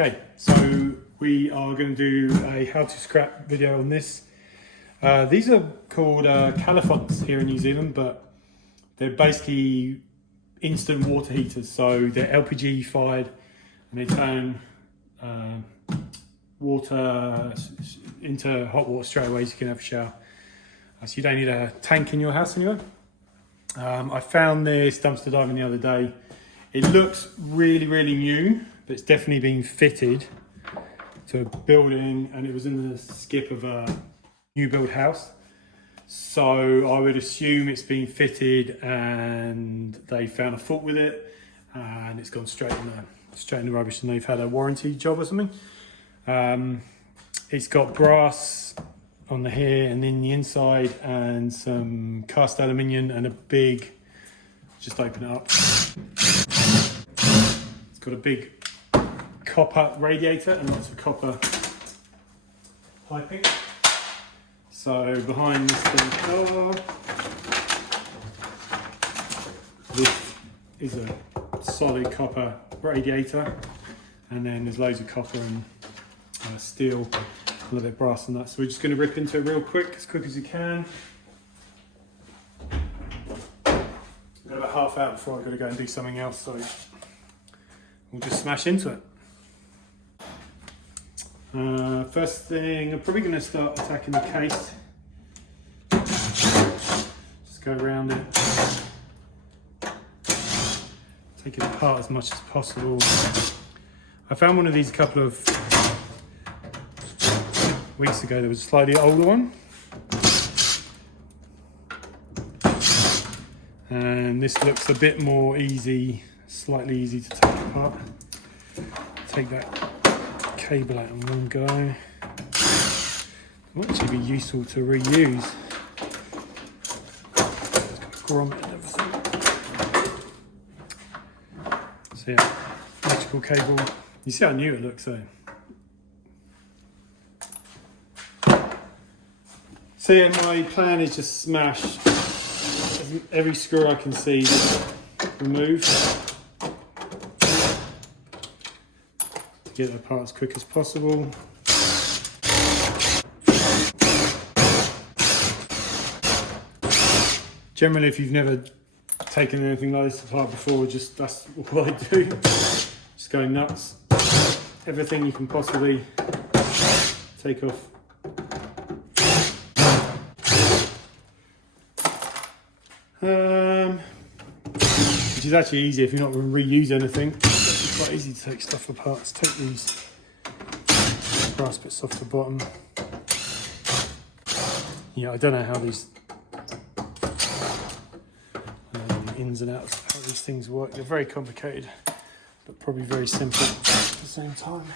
Okay, so we are going to do a how to scrap video on this. These are called califonts here in New Zealand, but they're basically instant water heaters. So they're LPG fired and they turn water into hot water straight away so you can have a shower. So you don't need a tank in your house anyway. I found this dumpster diving the other day. It looks really new, but it's definitely been fitted to a building and it was in the skip of a new build house. So I would assume it's been fitted and they found a fault with it and it's gone straight in the rubbish and they've had a warranty job or something. It's got brass on the here and then the inside and some cast aluminium and a big, just open it up. It's got a big copper radiator and lots of copper piping. So behind this thing, this is a solid copper radiator, and then there's loads of copper and steel, a little bit of brass and that. So we're just going to rip into it real quick as you can. I've got about half out before I've got to go and do something else, so we'll just smash into it. First thing, I'm probably going to start attacking the case. Just go around it. Take it apart as much as possible. I found one of these a couple of weeks ago. There was a slightly older one. And this looks a bit more easy, slightly easy to take apart. Take that cable out in one go. Might actually be useful to reuse. It's got grommet and everything. So yeah, electrical cable. You see how new it looks though. So yeah, my plan is just smash every screw I can see, remove. Get that apart as quick as possible. Generally, if you've never taken anything like this apart before, that's what I do. Just go nuts. Everything you can possibly take off. Which is actually easy if you're not going to reuse anything. It's quite easy to take stuff apart. Let's take these brass bits off the bottom. Yeah, I don't know how these ins and outs of how these things work. They're very complicated, but probably very simple at the same time.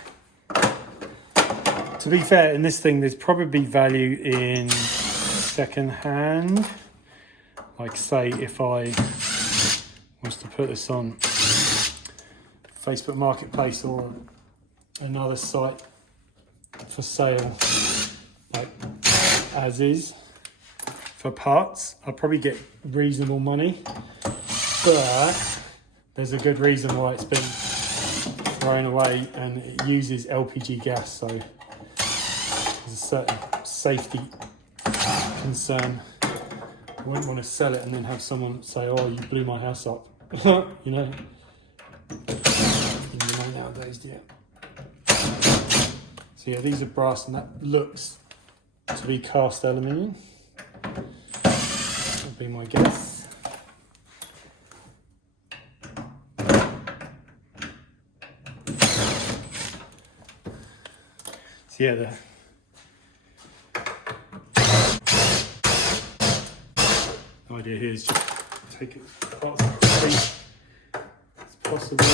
To be fair, in this thing, there's probably value in second hand. Like say, if I was to put this on Facebook Marketplace or another site for sale, like as is, for parts, I'll probably get reasonable money, but there's a good reason why it's been thrown away, and it uses LPG gas, so there's a certain safety concern. I wouldn't want to sell it and then have someone say, oh, you blew my house up. You know nowadays, do you? So yeah, these are brass and that looks to be cast aluminium. That would be my guess. So yeah, the idea here is just take it apart as possible.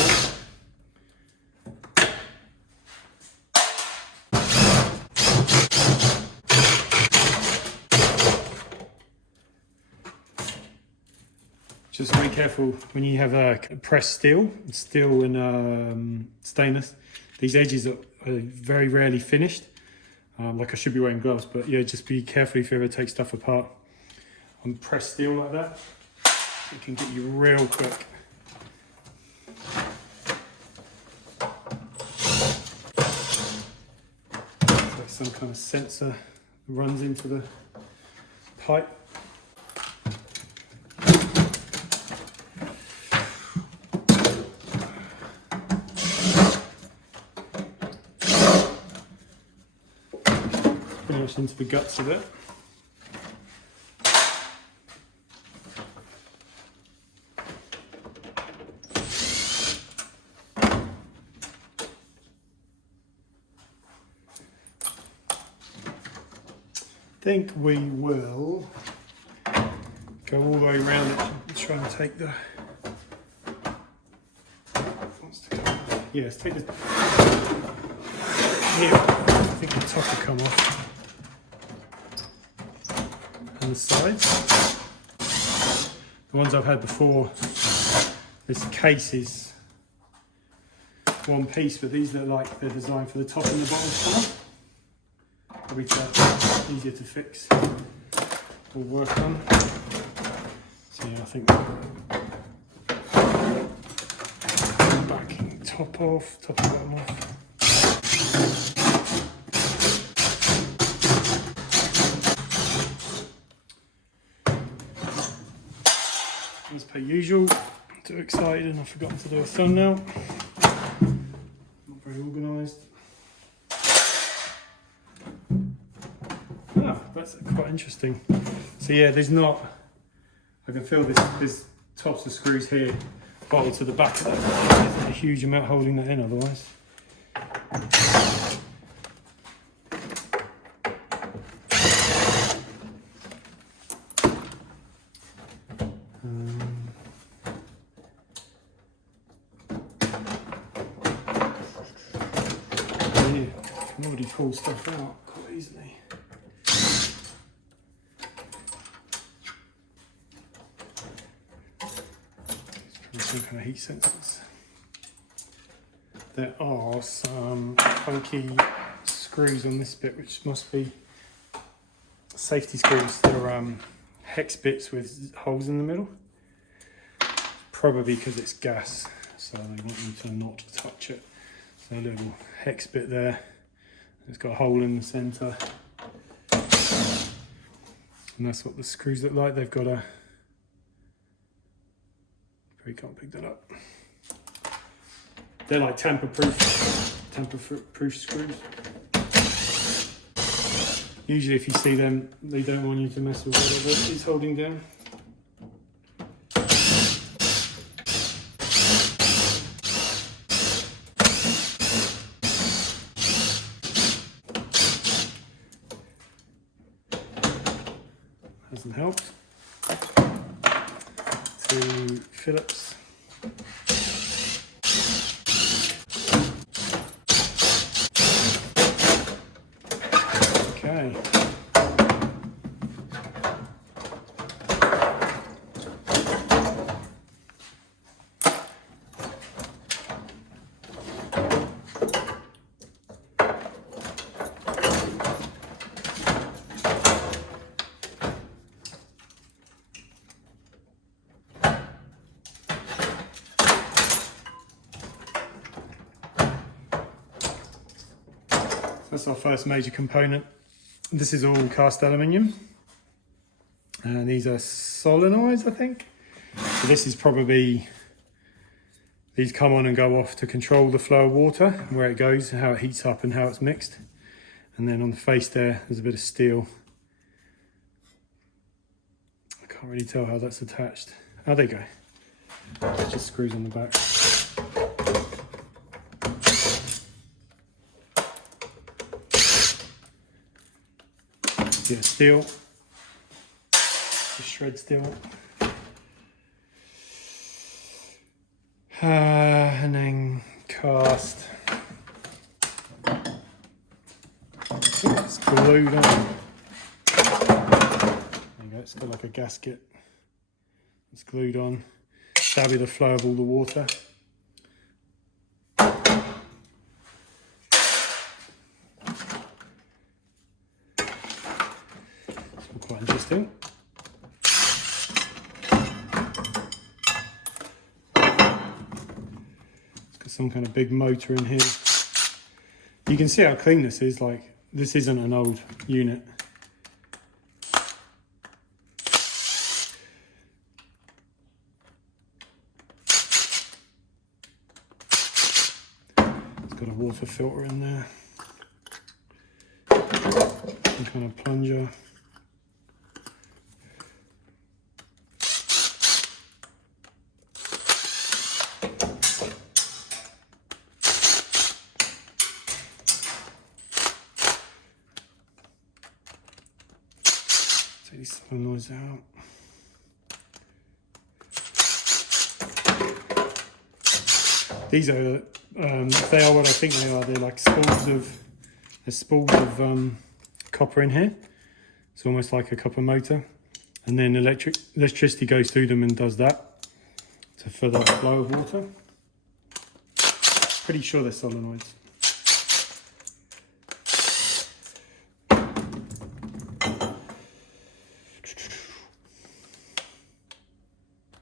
Just be careful when you have pressed steel and stainless. These edges are very rarely finished. Like I should be wearing gloves, but yeah, just be careful if you ever take stuff apart on pressed steel like that. It can get you real quick. some kind of sensor that runs into the pipe. Pretty much into the guts of it. I think we will go all the way around it and try and take the. Yes, take the. Here, I think the top will come off. And the sides. The ones I've had before, this case is one piece, but these look like they're designed for the top and the bottom to come off. Probably easier to fix or work on. So yeah, I think backing top off, top and bottom off. As per usual, too excited and I've forgotten to do a thumbnail. Not very organised. That's quite interesting. So yeah, there's not, I can feel this tops of screws here bolted to the back of that. There's a huge amount holding that in otherwise. Yeah, I can already pull stuff out quite easily. Some kind of heat sensors. There are some funky screws on this bit, which must be safety screws. They're hex bits with holes in the middle. Probably because it's gas, so they want you to not touch it. So a little hex bit there. It's got a hole in the centre. And that's what the screws look like. They've got a... Probably can't pick that up. They're like tamper-proof screws. Usually if you see them, they don't want you to mess with whatever it's holding down. Hasn't helped. Two Phillips. Okay. That's our first major component. This is all cast aluminium. And these are solenoids, I think. So this is probably, these come on and go off to control the flow of water, where it goes, how it heats up and how it's mixed. And then on the face there's a bit of steel. I can't really tell how that's attached. Oh, there you go. It just screws on the back. Yeah, steel, just shred steel, and then cast. It's glued on. There you go, it's got like a gasket. It's glued on. That'll be the flow of all the water. Quite interesting. It's got some kind of big motor in here. You can see how clean this is, like this isn't an old unit. It's got a water filter in there. Some kind of plunger. Take these solenoids out. These are, they are what I think they are. They're like spools of copper in here. It's almost like a copper motor. And then electricity goes through them and does that to further flow of water. Pretty sure they're solenoids.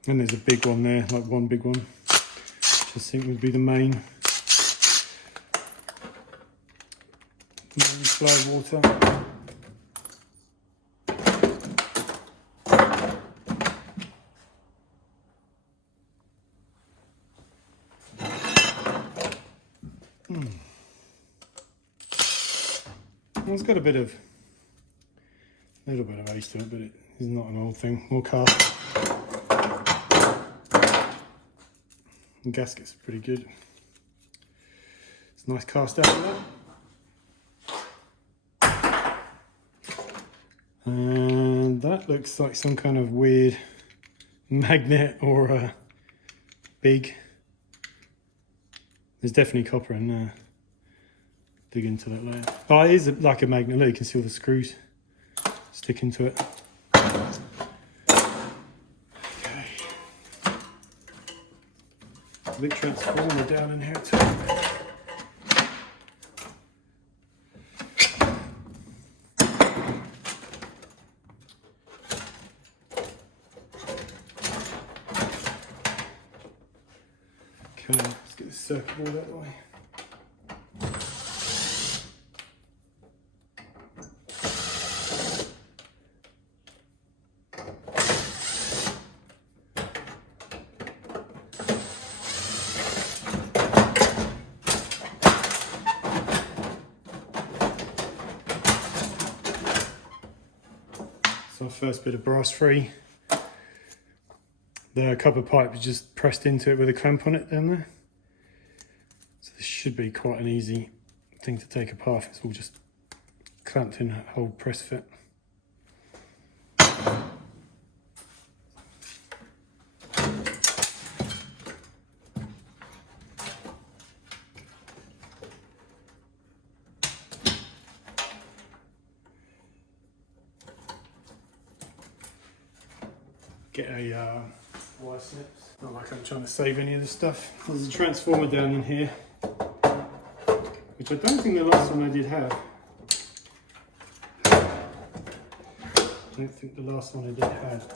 And there's a big one there, like one big one, which I think would be the main flow of water. It's got a little bit of ace to it, but it is not an old thing. More cast. The gasket's pretty good. It's a nice cast out of that. And that looks like some kind of weird magnet or a big. There's definitely copper in there. Dig into that layer. Oh, it is like a magnet. Look, you can see all the screws sticking to it. Okay. A big transformer down in here too. Okay, let's get the circuit board out of the way. So our first bit of brass free. The copper pipe is just pressed into it with a clamp on it down there. So this should be quite an easy thing to take apart. It's all just clamped in a whole press fit. Get a wire snips. Not like I'm trying to save any of this stuff. There's a transformer down in here, which I don't think the last one I did have. I don't think the last one I did have.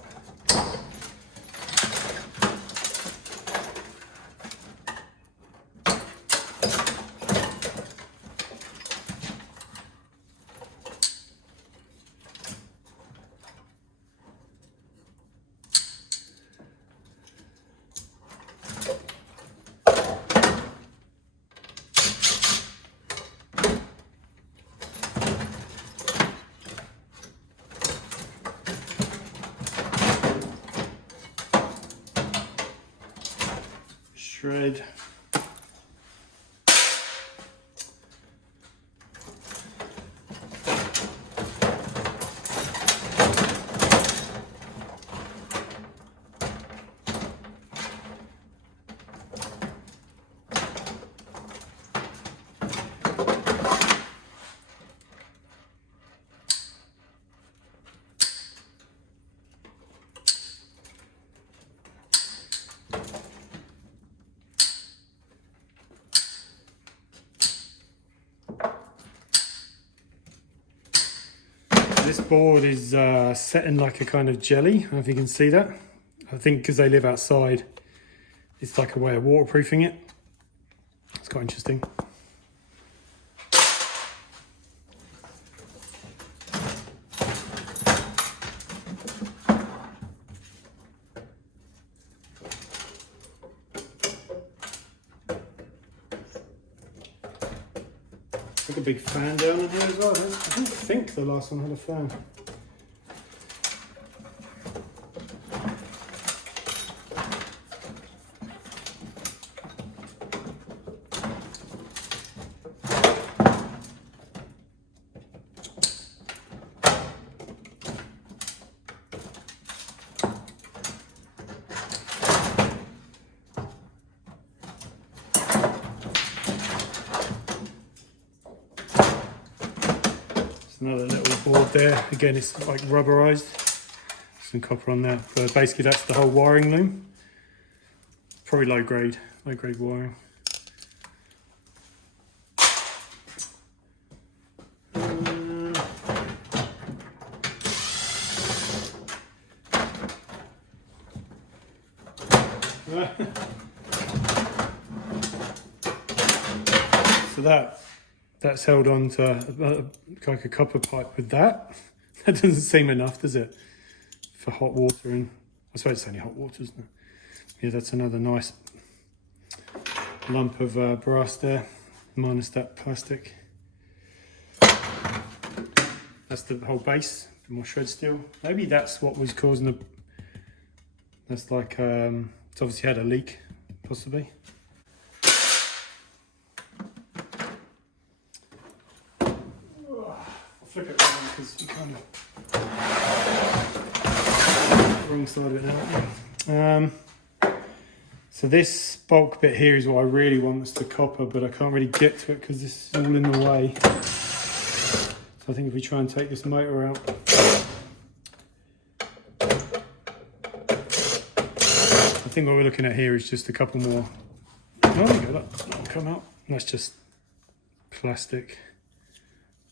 Shred. This board is set in like a kind of jelly. I don't know if you can see that. I think because they live outside, it's like a way of waterproofing it. It's quite interesting. like a big fan down in here as well. I don't think the last one had a fan. Another little board there. Again, it's like rubberized. Some copper on there. But basically, that's the whole wiring loom. Probably low grade wiring. So that's held on to like a copper pipe with that. That doesn't seem enough, does it? For hot water, and I suppose it's only hot water, isn't it? Yeah, that's another nice lump of brass there, minus that plastic. That's the whole base, the more shred steel. Maybe that's what was causing the... That's like, it's obviously had a leak, possibly. Flip it around because you kind of wrong side of it now. So this bulk bit here is what I really want, is the copper, but I can't really get to it because this is all in the way. So I think if we try and take this motor out, I think what we're looking at here is just a couple more. Oh, there you go, that'll come out. And that's just plastic.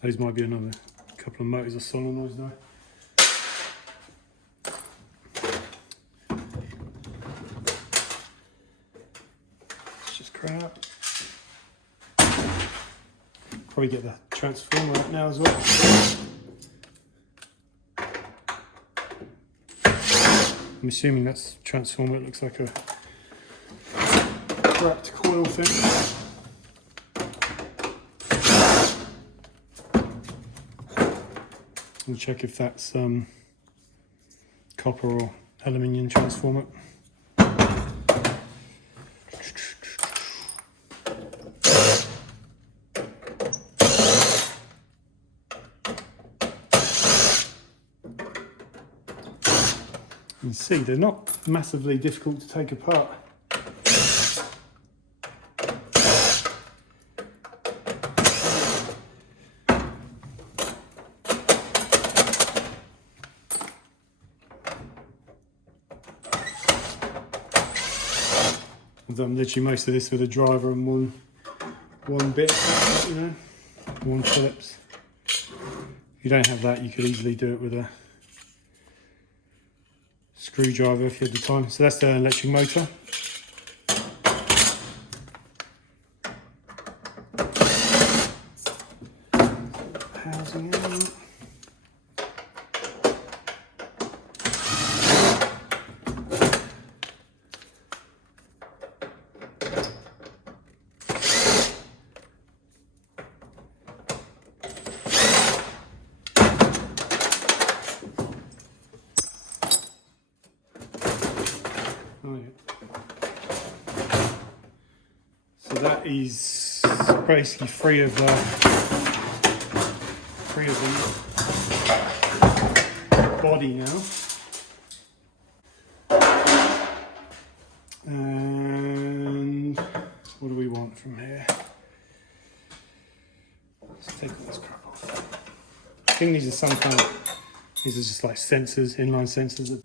Those might be another couple of motors or solenoids though. It's just crap. Probably get the transformer out now as well. I'm assuming that's transformer. It looks like a cracked coil thing. We'll check if that's copper or aluminium transformer. You can see they're not massively difficult to take apart. I've done literally most of this with a driver and one bit, you know, one Phillips. If you don't have that, you could easily do it with a screwdriver if you had the time. So that's the electric motor. Housing out. Oh, yeah. So that is basically free of the body now. And what do we want from here? Let's take all this crap off. I think these are some kind of, these are just like sensors, inline sensors.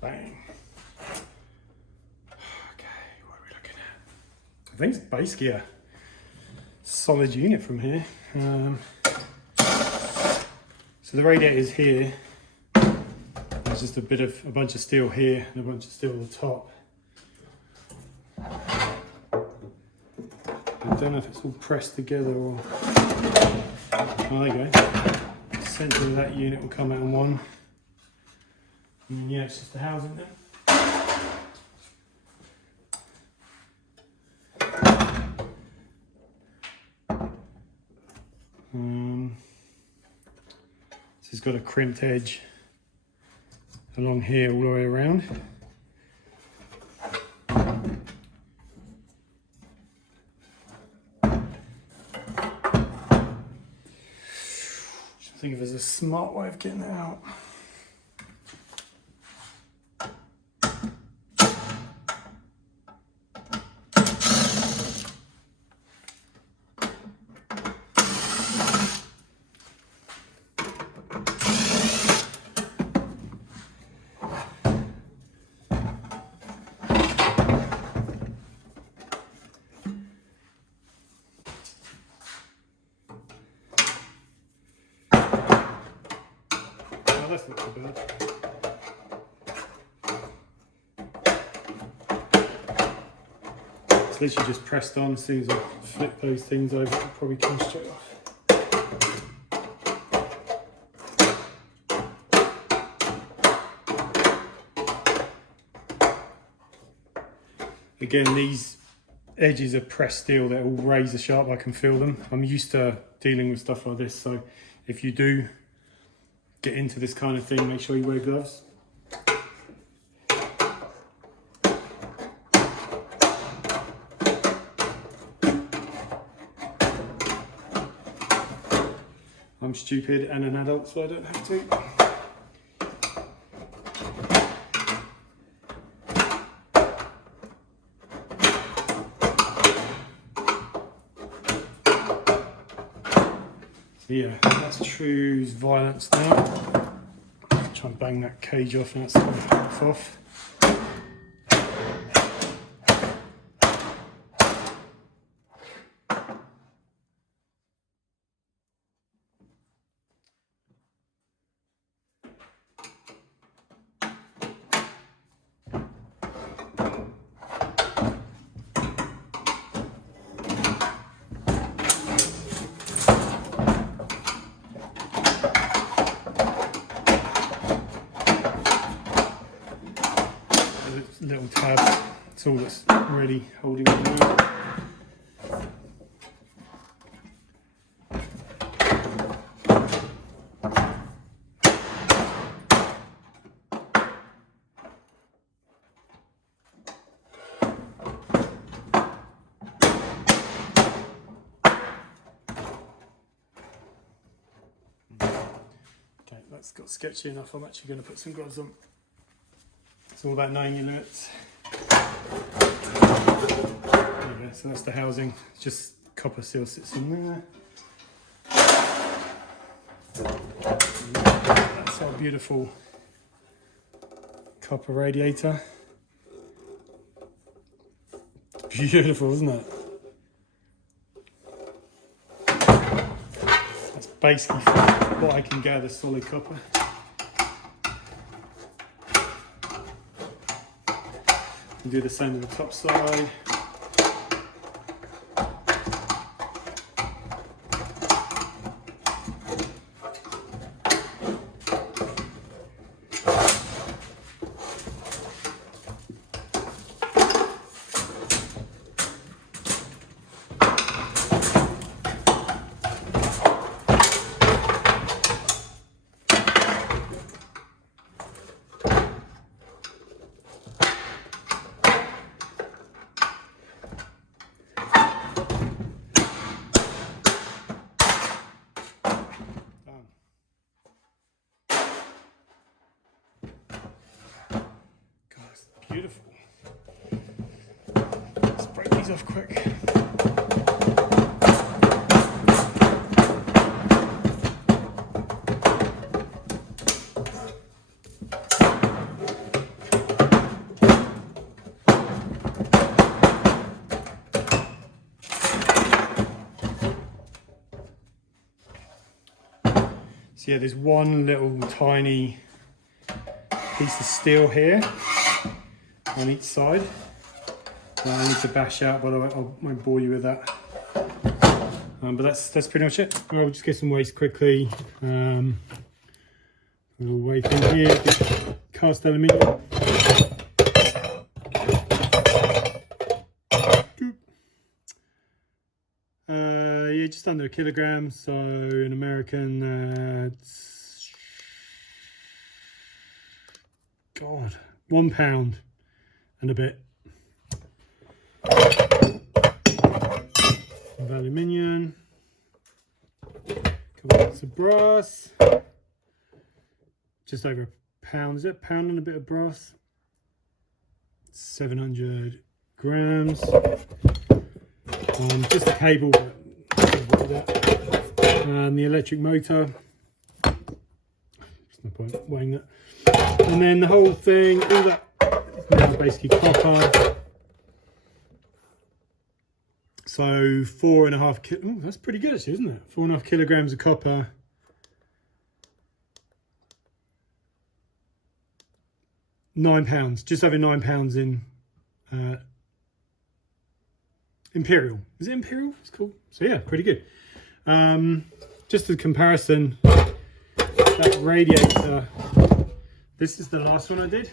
Bang. Okay, what are we looking at? I think it's basically a solid unit from here. So the radiator is here. There's just a bunch of steel here and a bunch of steel at the top. I don't know if it's all pressed together or... Oh, there you go. The centre of that unit will come out on one. And then, yeah, it's just the housing there. So it's got a crimped edge along here all the way around. I think if there's a smart way of getting it out. Oh, that's not too bad. It's literally just pressed on. As soon as I flip those things over, it'll probably come straight off. Again, these edges are pressed steel, they're all razor sharp, I can feel them. I'm used to dealing with stuff like this, so if you do get into this kind of thing, make sure you wear gloves. I'm stupid and an adult, so I don't have to. So yeah, that's True's violence now. Try and bang that cage off and that's going to half off. Little tab, that's all that's really holding it down. Okay, that's got sketchy enough. I'm actually going to put some gloves on. It's all about knowing your limits. Yeah, so that's the housing. It's just copper seal sits in there. That's our beautiful copper radiator. Beautiful, isn't it? That's basically what I can gather solid copper. Do the same on the top side. Beautiful. Let's break these off quick. So yeah, there's one little tiny piece of steel here on each side that I need to bash out, but I won't bore you with that. But that's pretty much it. I'll just get some waste quickly. A little way through here, cast aluminium. Yeah, just under a kilogram. So in American, that's God, 1 pound and a bit of aluminium. Couple bits of brass. Just over a pound. Is it a pound and a bit of brass? 700 grams. Just a cable, but and the electric motor. There's no point weighing that. And then the whole thing, all that is now basically copper. So 4.5 oh, that's pretty good actually, isn't it? 4.5 kilograms of copper. £9, just over £9 in Imperial. Is it Imperial? It's cool. So yeah, pretty good. Just a comparison, that radiator, this is the last one I did.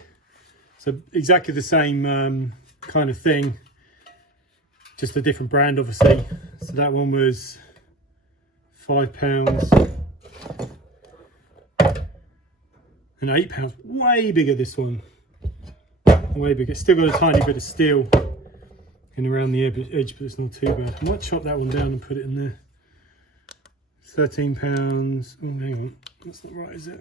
So exactly the same kind of thing, just a different brand obviously. So that one was £5 and £8. Way bigger this one. Way bigger. Still got a tiny bit of steel in around the edge, but it's not too bad. I might chop that one down and put it in there. £13. Oh, hang on. That's not right, is it?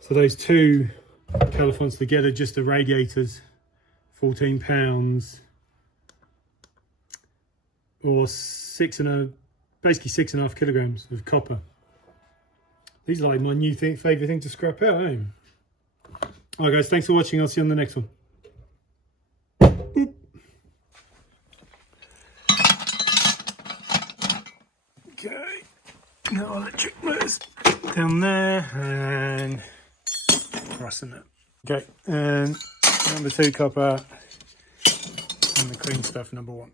So those two californs together, just the radiators, £14, or basically 6.5 kilograms of copper. These are like my new favourite thing to scrap out, eh? Alright guys, thanks for watching. I'll see you on the next one. Boop. Okay, now electric motors down there and crossing it. Okay, and number 2 copper and the clean stuff number 1.